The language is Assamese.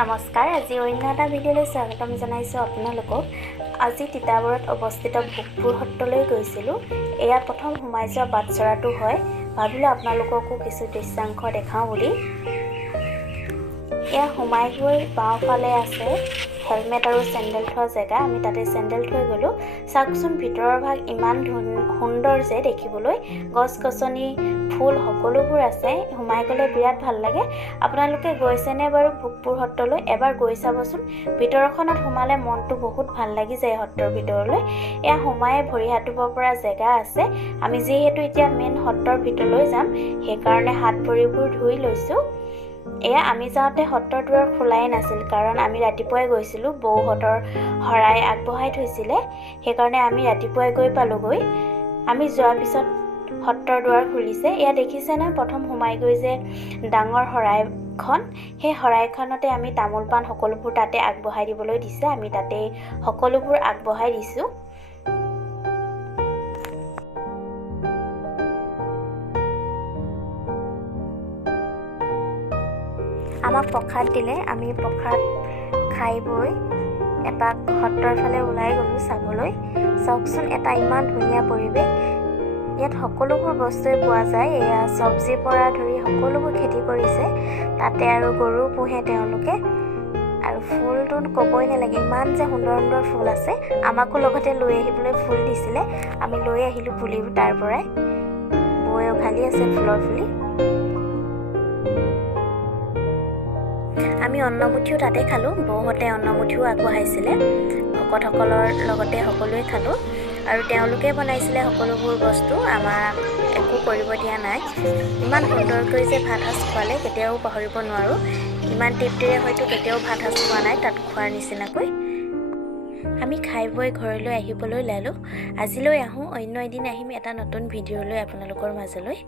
নমস্কাৰ, আজি অন্য এটা ভিডিঅ'লৈ স্বাগতম জনাইছোঁ আপোনালোকক। আজি তিতাবৰত অৱস্থিত ভোগপুৰ সত্ৰলৈ গৈছিলোঁ। এয়া প্ৰথম সোমাই যোৱা বাটচৰাটো হয়। ভাবিলোঁ আপোনালোককো কিছু দৃশ্যাংশ দেখাওঁ বুলি। এয়া সোমাই গৈ বাওঁফালে আছে হেলমেট আৰু চেণ্ডেল থোৱা জেগা। আমি তাতে চেণ্ডেল থৈ গ'লোঁ। চাওকচোন ভিতৰৰ ভাগ ইমান সুন্দৰ যে দেখিবলৈ, গছ গছনি ফুল সকলোবোৰ আছে। সোমাই গ'লে বিৰাট ভাল লাগে। আপোনালোকে গৈছেনে বাৰু ভোগপুৰ সত্ৰলৈ? এবাৰ গৈ চাবচোন। ভিতৰখনত সোমালে মনটো বহুত ভাল লাগি যায় সত্ৰৰ ভিতৰলৈ। এয়া সোমায়ে ভৰি হাত ধুব পৰা জেগা আছে। আমি যিহেতু এতিয়া মেইন সত্ৰৰ ভিতৰলৈ যাম, সেইকাৰণে হাত ভৰিবোৰ ধুই লৈছোঁ। এয়া আমি যাওঁতে সত্ৰৰ দুৱাৰ খোলাই নাছিল, কাৰণ আমি ৰাতিপুৱাই গৈছিলোঁ। বৌহঁতৰ শৰাই আগবঢ়াই থৈছিলে, সেইকাৰণে আমি ৰাতিপুৱাই গৈ পালোঁগৈ। আমি যোৱাৰ পিছত সত্ৰৰ দুৱাৰ খুলিছে। এয়া দেখিছেনে, প্ৰথম সোমাই গৈ যে ডাঙৰ শৰাইখন, সেই শৰাইখনতে আমি তামোল পাণ সকলোবোৰ তাতে আগবঢ়াই দিবলৈ দিছে। আমি তাতেই সকলোবোৰ আগবঢ়াই দিছোঁ। আমাক প্ৰসাদ দিলে। আমি প্ৰসাদ খাই বৈ এপাক সত্ৰৰ ফালে ওলাই গ'লোঁ চাবলৈ। চাওকচোন, এটা ইমান ধুনীয়া পৰিৱেশ। ইয়াত সকলোবোৰ বস্তুৱে পোৱা যায়। এয়া চব্জিৰ পৰা ধৰি সকলোবোৰ খেতি কৰিছে। তাতে আৰু গৰু পোহে তেওঁলোকে। আৰু ফুলটো ক'বই নালাগে, ইমান যে সুন্দৰ সুন্দৰ ফুল আছে। আমাকো লগতে লৈ আহিবলৈ ফুল দিছিলে। আমি লৈ আহিলোঁ পুলিবোৰ তাৰ পৰাই। বৌয়ে উঘালি আছে ফুলৰ পুলি। আমি অন্নমুঠিও তাতে খালোঁ। বৌহঁতে অন্নমুঠিও আগবঢ়াইছিলে। ভকতসকলৰ লগতে সকলোৱে খালোঁ। আৰু তেওঁলোকে বনাইছিলে সকলোবোৰ বস্তু, আমাক একো কৰিব দিয়া নাই। ইমান সুন্দৰকৈ যে ভাত সাজ খোৱালে, কেতিয়াও পাহৰিব নোৱাৰোঁ। ইমান তৃপ্তিৰে হয়তো কেতিয়াও ভাত সাজ খোৱা নাই তাত খোৱাৰ নিচিনাকৈ। আমি খাই বৈ ঘৰলৈ আহিবলৈ ওলালোঁ। আজিলৈ আহোঁ, অন্য এদিন আহিম এটা নতুন ভিডিঅ' লৈ আপোনালোকৰ মাজলৈ।